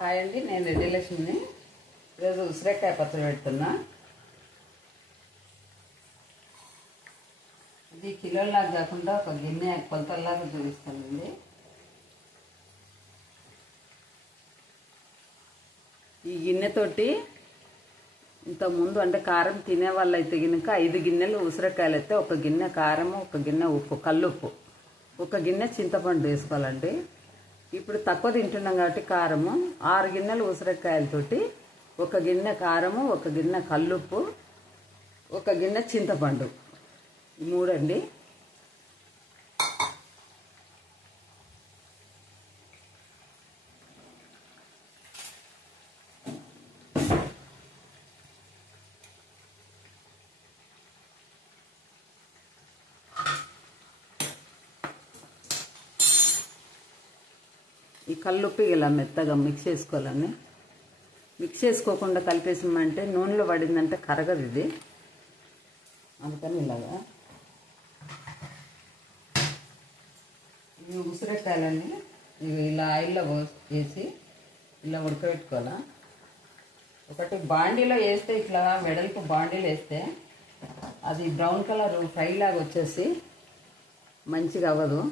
Hi అండి, నేను రెడ్డి లక్ష్మిని. ఈరోజు ఉసిరికాయ పచ్చడి పెడుతున్నా. ఇది కిలోలాగా కాకుండా ఒక గిన్నె కొలతల్లాగా చూపిస్తానండి. ఈ గిన్నెతోటి ఇంతకుముందు అంటే కారం తినే వాళ్ళు అయితే కనుక 5 గిన్నెలు ఉసిరికాయలు అయితే ఒక గిన్నె కారము, ఒక గిన్నె ఉప్పు, కల్లుప్పు, ఒక గిన్నె చింతపండు వేసుకోవాలండి. ఇప్పుడు తక్కువ తింటున్నాం కాబట్టి కారము 6 గిన్నెలు ఉసిరికాయలతోటి ఒక గిన్నె కారము, ఒక గిన్నె కల్లుప్పు, ఒక గిన్నె చింతపండు, 3 అండి. ఈ కల్లుప్పు ఇలా మెత్తగా మిక్స్ చేసుకోవాలని. మిక్స్ చేసుకోకుండా కలిపేసామంటే నూనెలో పడిందంటే కరగదు ఇది, అందుకని ఇలాగా. ఇవి ఉసిరికాయలన్నీ ఇవి ఇలా ఆయిల్లో వేసి ఇలా ఉడకబెట్టుకోవాలా. ఒకటి బాండీలో వేస్తే ఇట్లా వెడల్పు బాండీలో వేస్తే అది బ్రౌన్ కలర్ ఫ్రై లాగా వచ్చేసి మంచిగా అవ్వదు.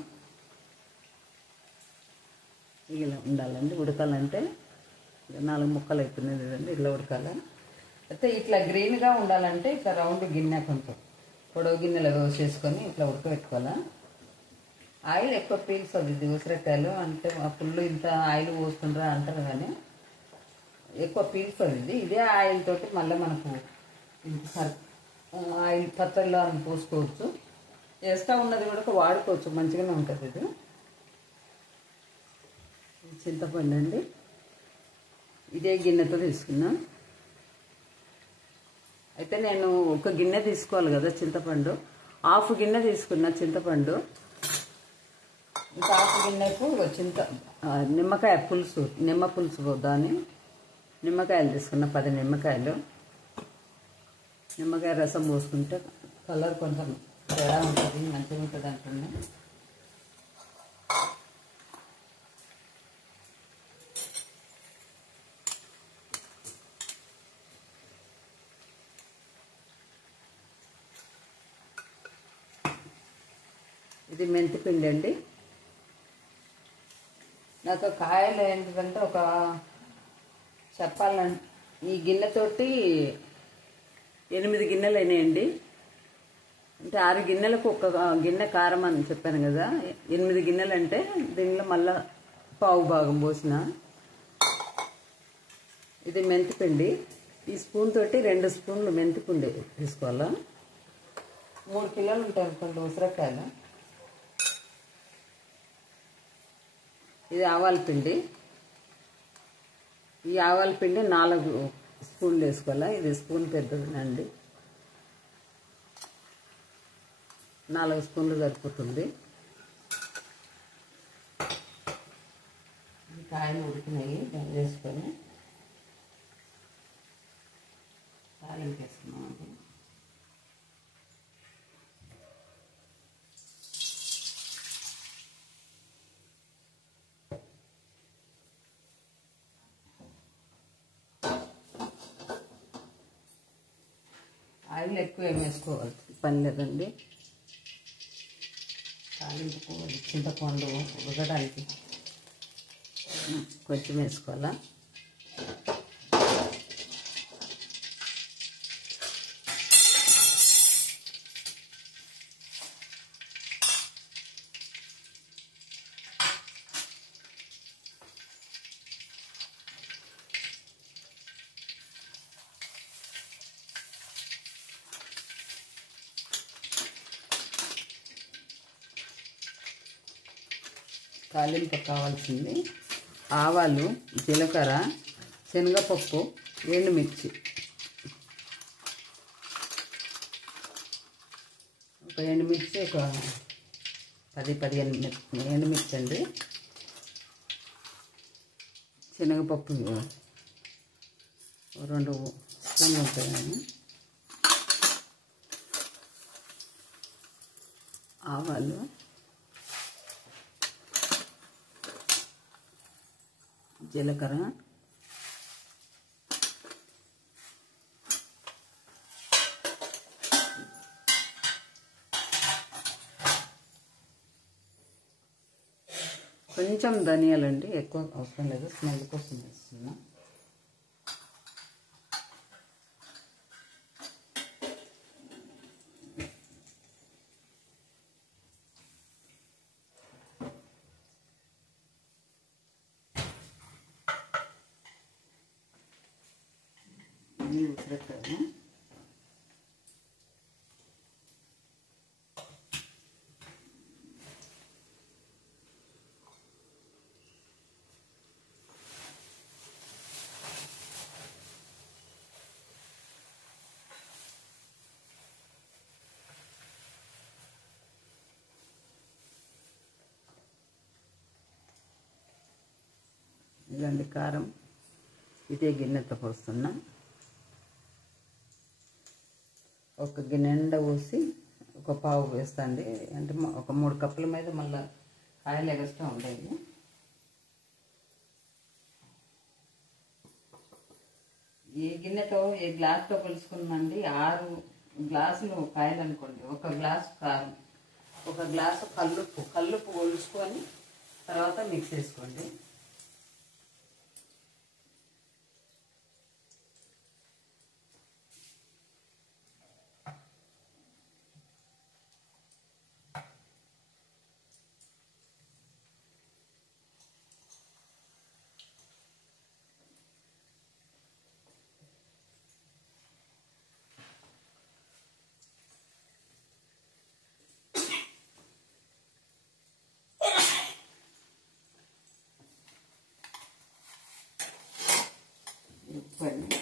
ఇలా ఉండాలండి. ఉడకాలంటే 4 ముక్కలు అవుతున్నాయి కదండి, ఇలా ఉడకాలి. అయితే ఇట్లా గ్రీన్గా ఉండాలంటే ఇట్లా రౌండ్ గిన్నె కొంచెం పొడవు గిన్నెలో వేసేసుకొని ఇట్లా ఉడకబెట్టుకోవాలా. ఆయిల్ ఎక్కువ పీల్చదు ఇది ఉసిరికాయలు అంటే ఫుల్ ఇంత ఆయిల్ పోస్తుండ్రా అంటారు కానీ ఎక్కువ పీల్చదు ఇది. ఇదే ఆయిల్ తోటి మళ్ళీ మనకు ఆయిల్ పచ్చడిలో పోసుకోవచ్చు. ఎక్స్ట్రా ఉన్నది కూడా వాడుకోవచ్చు, మంచిగానే ఉంటుంది ఇది. చింతపండు అండి, ఇదే గిన్నెతో తీసుకున్నా. అయితే నేను ఒక గిన్నె తీసుకోవాలి కదా చింతపండు, హాఫ్ గిన్నె తీసుకున్నా చింతపండు. ఇంకా హాఫ్ గిన్నెకు నిమ్మకాయ పులుసు, నిమ్మ పులుసు పోద్దాని నిమ్మకాయలు తీసుకున్నా. 10 నిమ్మకాయలు. నిమ్మకాయ రసం పోసుకుంటే కలర్ కొంచెం తేడా ఉంటుంది, మంచిగా ఉంటుంది అంటున్నా. ఇది మెంతిపిండి అండి. నాకు కాయలు ఏంటంటే చెప్పాలంటే ఈ గిన్నెతోటి 8 గిన్నెలు అయినాయండి. అంటే 6 గిన్నెలకు ఒక గిన్నె కారం అని చెప్పాను కదా, 8 గిన్నెలు అంటే దీనిలో మళ్ళా పావు భాగం పోసిన. ఇది మెంతిపిండి. ఈ స్పూన్ తోటి 2 స్పూన్లు మెంతిపిండి తీసుకోవాలా. 3 కిలోలు ఉంటాయి అనుకోండి ఉసిరికాయలు. ఇది ఆవాల పిండి. ఈ ఆవాల పిండి 4 స్పూన్లు వేసుకోవాలా. ఇది స్పూన్ పెద్దదినండి, 4 స్పూన్లు సరిపోతుంది. కాయలు ఉడికినాయి, దాన్ని వేసుకొని తాలింపు వేసుకున్నామండి. ఆయిల్ ఎక్కువ ఏమి వేసుకోవాలి పని లేదండి. తాలింపుకు చింతపండు ఉడకడానికి కొంచెం వేసుకోవాలా. తాలింపు కావాల్సింది ఆవాలు, జీలకర్ర, శనగపప్పు, ఎండుమిర్చి. ఒక ఎండుమిర్చి ఒక 10-15 ఎండుమిర్చి అండి. శనగపప్పు 2 స్పూన్లు ఉంటాయి. ఆవాలు, జీలకర్ర, కొంచెం ధనియాలండి, ఎక్కువ అవసరం లేదు, స్మెల్ కోసం వేస్తున్నా. ఉసిరికాయ ఇలాంటి కారం ఇదే గిన్నెతో పోస్తున్నా. ఒక గిన్నె నిండా పోసి ఒక పావు వేస్తాండి, అంటే ఒక 3 కప్పుల మీద మళ్ళీ ఆయిల్ ఎగస్ట్రా ఉండేది. ఏ గిన్నెతో ఏ గ్లాస్తో కొలుసుకున్నాండి, 6 గ్లాసులు కాయలు అనుకోండి, 1 గ్లాసు కారం, 1 గ్లాసు కల్లుప్పు కొలుసుకొని తర్వాత మిక్స్ చేసుకోండి. ఉప్పండి,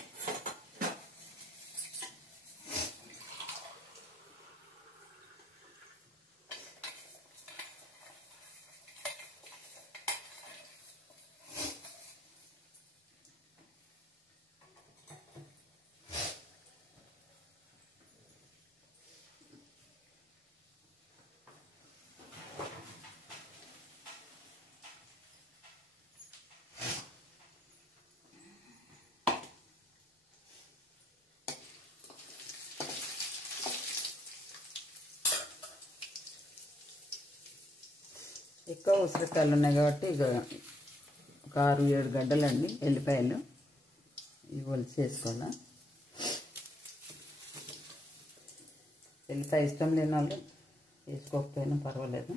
ఎక్కువ ఉసిరికాయలు ఉన్నాయి కాబట్టి ఇక ఒక 6-7 గడ్డలండి ఎల్లిపాయలు ఇవి ఒలిచి వేసుకోవాలా. ఎల్లిపాయ ఇష్టం లేని వాళ్ళు వేసుకోకపోయినా పర్వాలేదు.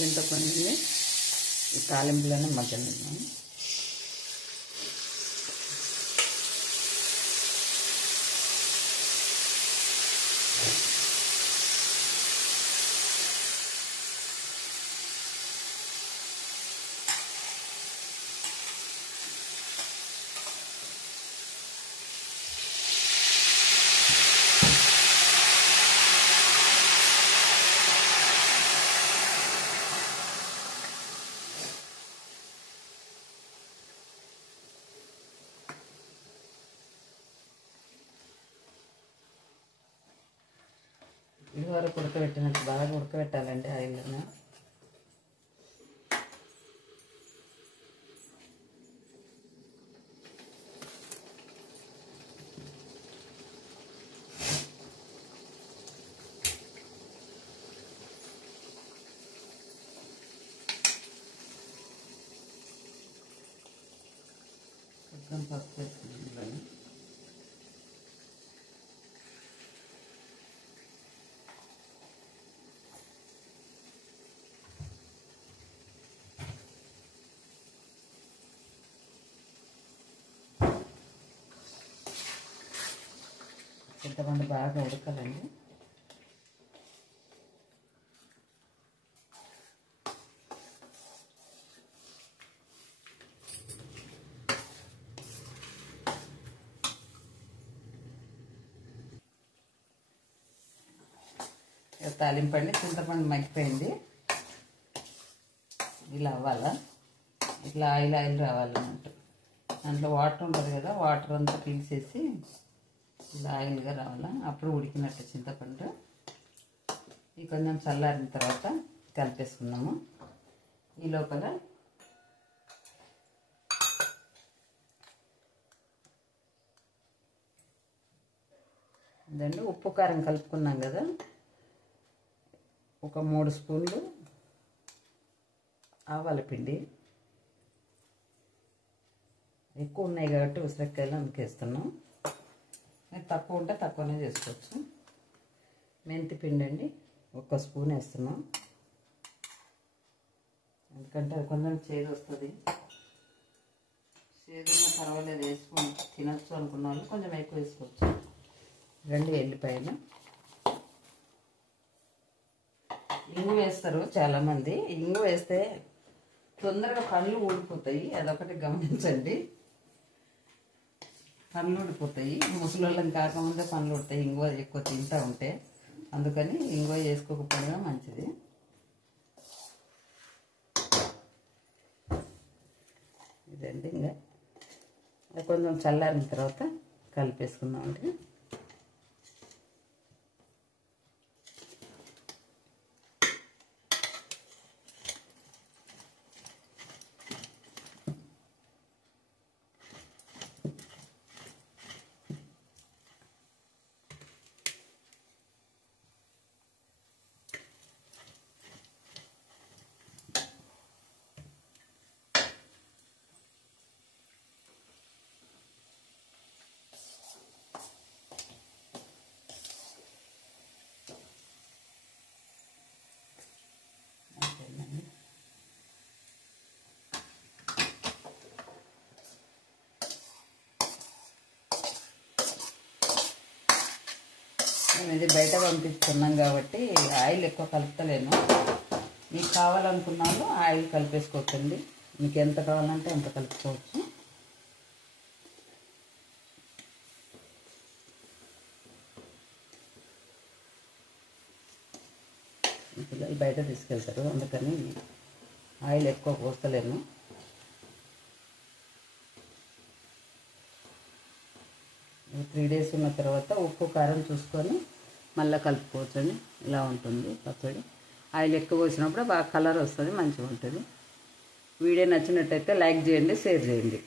చింతపండుని ఈ తాలింపులోనే మగ్గనిద్దాం. ఇది వరకు ఉడకబెట్టినట్టు బాగా ఉడకబెట్టాలండి ఆయిల్లోనే. కొంచెం పసుపు వేసుకుంటాను. చింతపండు బాగా ఉడకాలండి. తాలింపండి, చింతపండు మగ్గిపోయింది. ఇలా అవ్వాలా, ఇట్లా ఆయిల్ రావాలన్నట్టు. దాంట్లో వాటర్ ఉంటుంది కదా, వాటర్ అంతా తీసేసి ఇలా ఆయిల్గా రావాలా, అప్పుడు ఉడికినట్టు చింతపండు. ఇది కొంచెం చల్లారిన తర్వాత కలిపేసుకున్నాము. ఈ లోపల ఇదండి ఉప్పు కారం కలుపుకున్నాం కదా, ఒక 3 స్పూన్లు ఆవాల పిండి. ఎక్కువ ఉన్నాయి కాబట్టి ఉసిరికాయలు అందుకేస్తున్నాం. తక్కువ ఉంటే తక్కువనే చేసుకోవచ్చు. మెంతి పిండి అండి 1 స్పూన్ వేస్తున్నాం, ఎందుకంటే అది కొంచెం చేదు వస్తుంది. చేదున్నా పర్వాలేదు, వేసుకొని తినచ్చు అనుకున్న వాళ్ళు కొంచెం ఎక్కువ వేసుకోవచ్చు. 2 ఎల్లిపాయలు. ఇంగు వేస్తారు చాలామంది. ఇంగు వేస్తే తొందరగా పళ్ళు ఊడిపోతాయి, అదొకటి గమనించండి. పళ్ళు ఊడిపోతాయి, ముసలోళ్ళం కాకముందే పళ్ళు ఊడతాయి ఇంగువ ఎక్కువ తింటూ ఉంటే. అందుకని ఇంగువ చేసుకోకపోవడం మంచిది. ఇదండి ఇంకా కొంచెం చల్లారిన తర్వాత కలిపేసుకుందామండి. మేము ఇది బయట పంపిస్తున్నాం కాబట్టి ఆయిల్ ఎక్కువ కలుపుతలేను. మీకు కావాలనుకున్నాను ఆయిల్ కలిపేసుకోవచ్చండి, మీకు ఎంత కావాలంటే అంత కలుపుకోవచ్చు. పిల్లలు బయట తీసుకెళ్తారు, అందుకని ఆయిల్ ఎక్కువ పోస్తలేను. ఈ 3 డేస్ ఉన్న తర్వాత ఉప్పు కారం చూసుకొని మళ్ళీ కలుపుకోవచ్చండి. ఇలా ఉంటుంది పచ్చడి. ఆయిల్ ఎక్కువ పోసినప్పుడు బాగా కలర్ వస్తుంది, మంచిగా ఉంటుంది. వీడియో నచ్చినట్టయితే లైక్ చేయండి, షేర్ చేయండి.